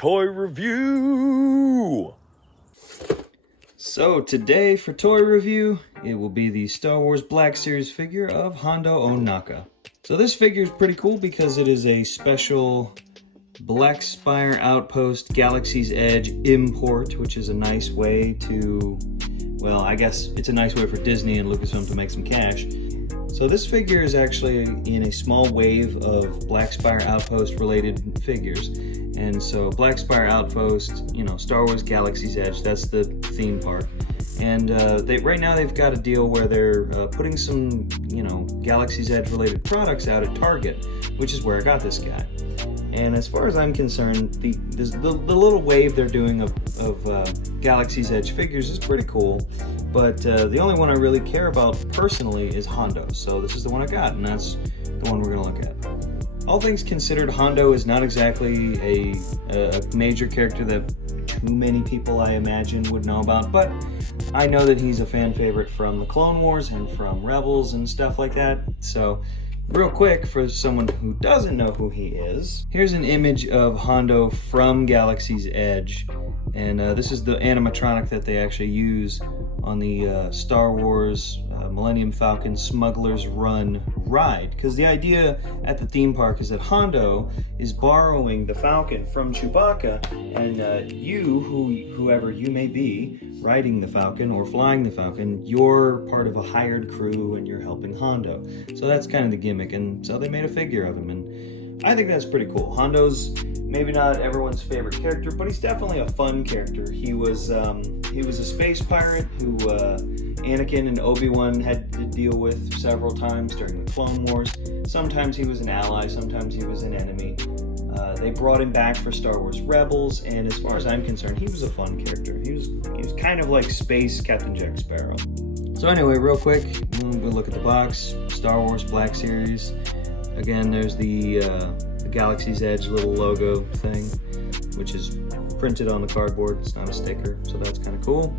toy review. So today for toy review, it will be the Star Wars Black Series figure of Hondo Ohnaka. So this figure is pretty cool because it is a special Black Spire Outpost Galaxy's Edge import, which is a nice way to, well, I guess it's a nice way for Disney and Lucasfilm to make some cash. So this figure is actually in a small wave of Black Spire Outpost related figures. And so Black Spire Outpost, you know, Star Wars Galaxy's Edge, that's the theme park. And right now they've got a deal where they're putting some, you know, Galaxy's Edge related products out at Target, which is where I got this guy. And as far as I'm concerned, the little wave they're doing of Galaxy's Edge figures is pretty cool. But the only one I really care about personally is Hondo. So this is the one I got, and that's the one we're going to look at. All things considered, Hondo is not exactly a major character that too many people, I imagine, would know about. But I know that he's a fan favorite from the Clone Wars and from Rebels and stuff like that. So real quick, for someone who doesn't know who he is, here's an image of Hondo from Galaxy's Edge. And this is the animatronic that they actually use on the Star Wars Millennium Falcon Smuggler's Run ride. Because the idea at the theme park is that Hondo is borrowing the Falcon from Chewbacca, and whoever you may be, riding the Falcon or flying the Falcon, you're part of a hired crew and you're helping Hondo. So that's kind of the gimmick, and so they made a figure of him, and I think that's pretty cool. Hondo's maybe not everyone's favorite character, but he's definitely a fun character. He was a space pirate who Anakin and Obi-Wan had to deal with several times during the Clone Wars. Sometimes he was an ally, sometimes he was an enemy. They brought him back for Star Wars Rebels, and as far as I'm concerned, he was a fun character. He was kind of like space Captain Jack Sparrow. So anyway, real quick, we'll look at the box. Star Wars Black Series. Again, there's the Galaxy's Edge little logo thing, which is printed on the cardboard. It's not a sticker, so that's kind of cool.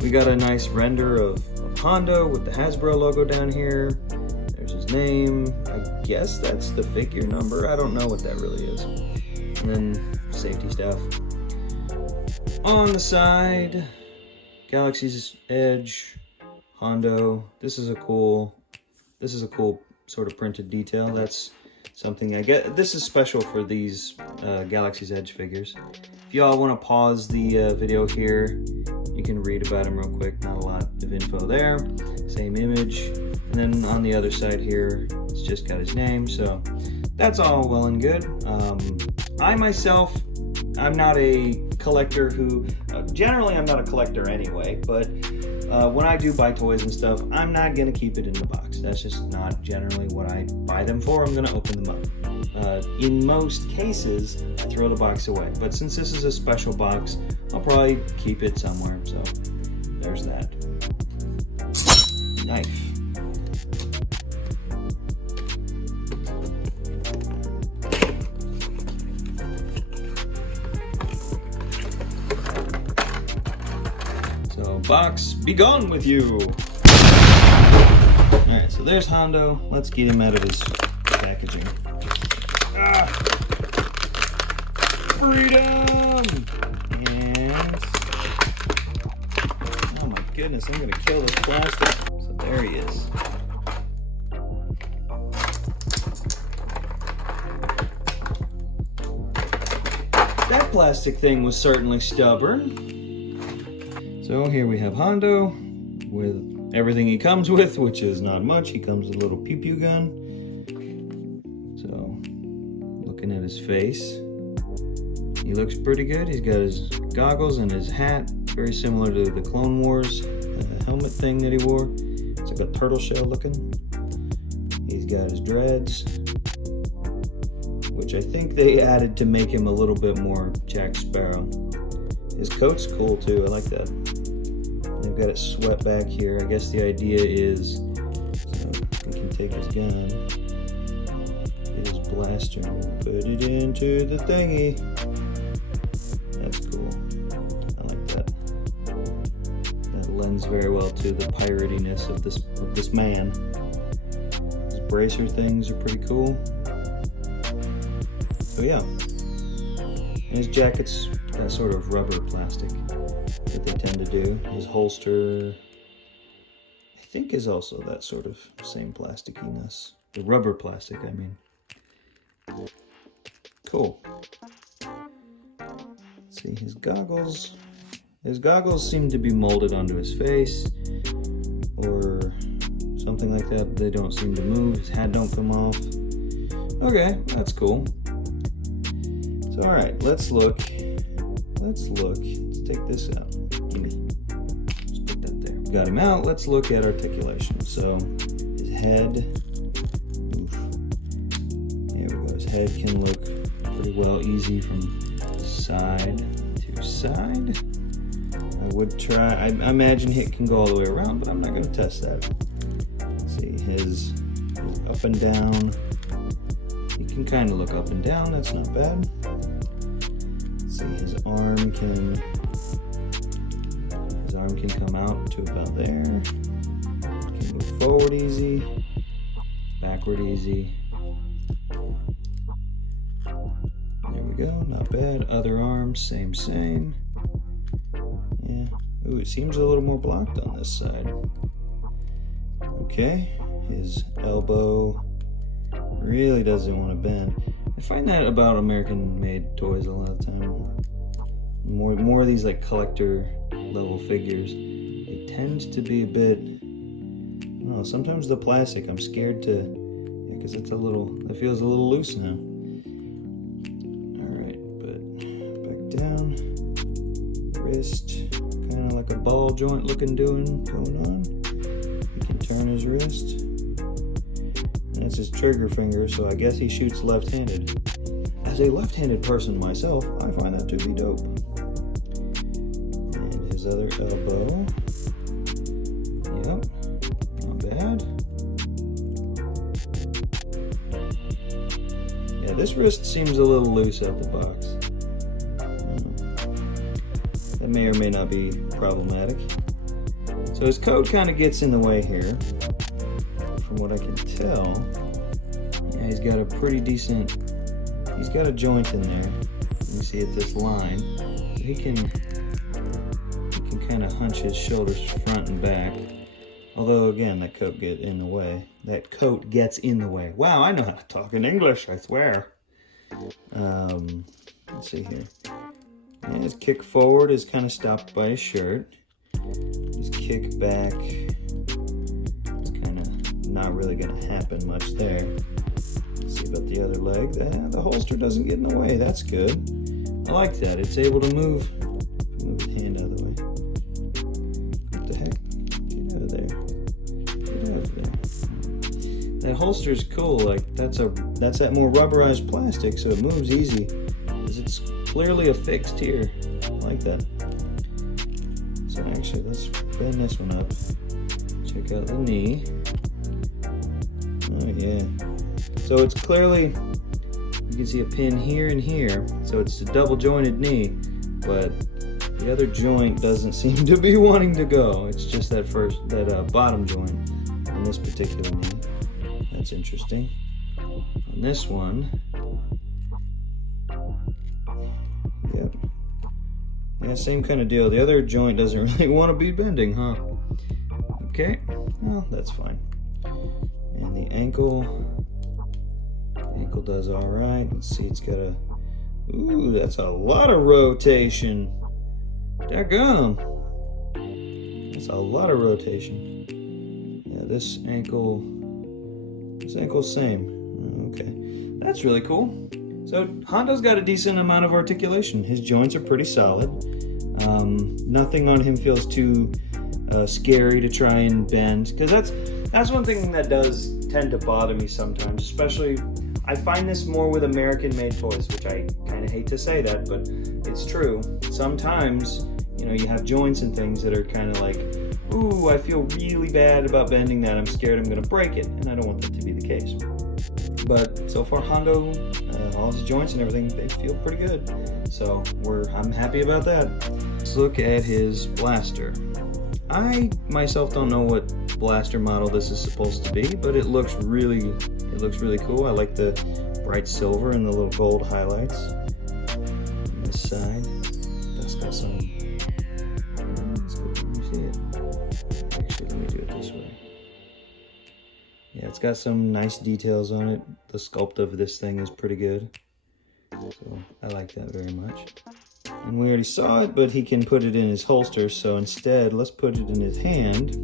We got a nice render of Hondo with the Hasbro logo down here. There's his name. I guess that's the figure number. I don't know what that really is. And then safety stuff. On the side, Galaxy's Edge, Hondo. This is a cool sort of printed detail. That's something I get. This is special for these Galaxy's Edge figures. If y'all want to pause the video here, you can read about him real quick. Not a lot of info there. Same image. And then on the other side here, it's just got his name. So that's all well and good. I myself, I'm not a collector who, generally I'm not a collector anyway, but when I do buy toys and stuff, I'm not going to keep it in the box. That's just not generally what I buy them for. I'm going to open them up. In most cases, I throw the box away. But since this is a special box, I'll probably keep it somewhere. So there's that. Knife. So box, be gone with you. Alright, so there's Hondo. Let's get him out of his packaging. Ah! Freedom! And oh my goodness, I'm gonna kill this plastic. So there he is. That plastic thing was certainly stubborn. So here we have Hondo with everything he comes with, which is not much. He comes with a little pew-pew gun. So, looking at his face, he looks pretty good. He's got his goggles and his hat, very similar to the Clone Wars helmet thing that he wore. It's like a turtle shell looking. He's got his dreads, which I think they added to make him a little bit more Jack Sparrow. His coat's cool too, I like that. They've got it swept back here. I guess the idea is, so he can take his gun, get his blaster, and put it into the thingy. That's cool. I like that. That lends very well to the piratiness of this man. His bracer things are pretty cool. So yeah. And his jacket's that sort of rubber plastic that they tend to do. His holster, I think, is also that sort of same plasticiness. The rubber plastic, I mean. Cool. Let's see, his goggles. His goggles seem to be molded onto his face or something like that. They don't seem to move. His hat don't come off. Okay, that's cool. So, all right, let's look. Let's take this out. Gimme. Just put that there. Got him out. Let's look at articulation. So, his head. Oof. There we go. His head can look pretty well easy from side to side. I would try. I imagine it can go all the way around, but I'm not going to test that. Let's see, his up and down. He can kind of look up and down. That's not bad. See, his arm can come out to about there. Can move forward easy, backward easy. There we go, not bad. Other arm, same. Yeah. Ooh, it seems a little more blocked on this side. Okay, his elbow really doesn't want to bend. I find that about American-made toys a lot of the time. More of these like collector level figures, it tends to be a bit, I don't know, sometimes the plastic I'm scared to, because it feels a little loose now. Alright, but back down, wrist, kind of like a ball joint looking going on. He can turn his wrist. And it's his trigger finger, so I guess he shoots left-handed. As a left-handed person myself, I find that to be dope. And his other elbow. Yep, not bad. Yeah, this wrist seems a little loose out the box. That may or may not be problematic. So his coat kind of gets in the way here. From what I can tell, yeah, he's got a pretty decent, he's got a joint in there. You see at this line, he can kind of hunch his shoulders front and back. Although again, that coat gets in the way. Wow, I know how to talk in English, I swear. Let's see here. Yeah, his kick forward is kind of stopped by his shirt. His kick back, not really going to happen much there. Let's see about the other leg. The holster doesn't get in the way. That's good. I like that. It's able to move his hand out of the way. What the heck? Get out of there. Get out of there. That holster's cool. Like that's that more rubberized plastic, so it moves easy. Because it's clearly affixed here. I like that. So actually, let's bend this one up. Check out the knee. Oh yeah. So it's clearly, you can see a pin here and here. So it's a double jointed knee, but the other joint doesn't seem to be wanting to go. It's just that bottom joint on this particular knee. That's interesting. On this one, yep. Yeah, same kind of deal. The other joint doesn't really want to be bending, huh? Okay, well, that's fine. And the ankle does all right. Let's see, it's got a, ooh, that's a lot of rotation. Daggone. That's a lot of rotation. Yeah, this ankle's same. Okay, that's really cool. So Hondo's got a decent amount of articulation. His joints are pretty solid. Nothing on him feels too scary to try and bend, because that's one thing that does tend to bother me sometimes, especially I find this more with American-made toys, which I kind of hate to say that, but it's true. Sometimes, you know, you have joints and things that are kind of like, ooh, I feel really bad about bending that. I'm scared I'm going to break it, and I don't want that to be the case. But so far, Hondo, all his joints and everything, they feel pretty good. So I'm happy about that. Let's look at his blaster. I myself don't know what blaster model this is supposed to be, but it looks really cool. I like the bright silver and the little gold highlights. inside. That's got some. Let's go. Let me see it. Actually, let me do it this way. Yeah, it's got some nice details on it. The sculpt of this thing is pretty good. So I like that very much. And we already saw it, but he can put it in his holster. So instead, let's put it in his hand.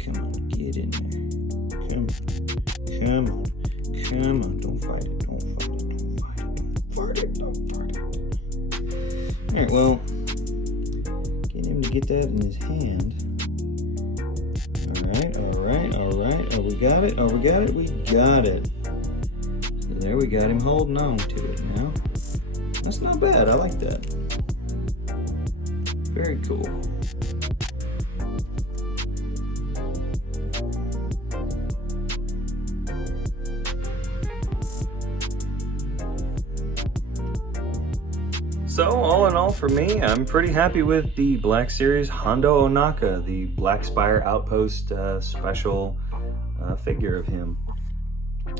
Come on, get in there. Come on. Don't fight it. Don't fight it. All right, well, get him to get that in his hand. All right. Oh, we got it. We got it. So there we got him holding on to it now. That's not bad. I like that. Very cool. So, all in all for me, I'm pretty happy with the Black Series Hondo Ohnaka, the Black Spire Outpost special figure of him.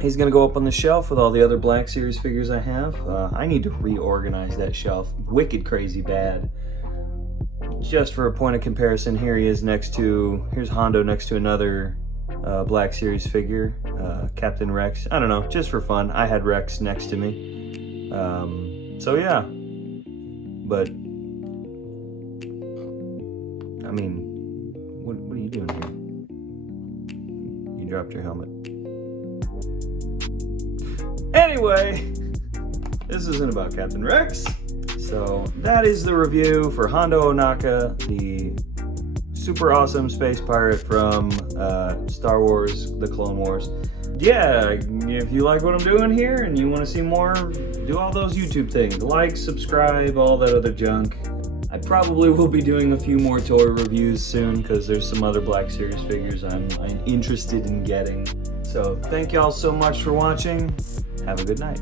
He's going to go up on the shelf with all the other Black Series figures I have. I need to reorganize that shelf wicked crazy bad. Just for a point of comparison, here's Hondo next to another Black Series figure, Captain Rex. I don't know, just for fun. I had Rex next to me. So yeah. But, I mean, what are you doing here? You dropped your helmet. Anyway, this isn't about Captain Rex. So that is the review for Hondo Ohnaka, the super awesome space pirate from Star Wars, The Clone Wars. Yeah, if you like what I'm doing here and you want to see more, do all those YouTube things. Like, subscribe, all that other junk. I probably will be doing a few more toy reviews soon because there's some other Black Series figures I'm interested in getting. So thank y'all so much for watching. Have a good night.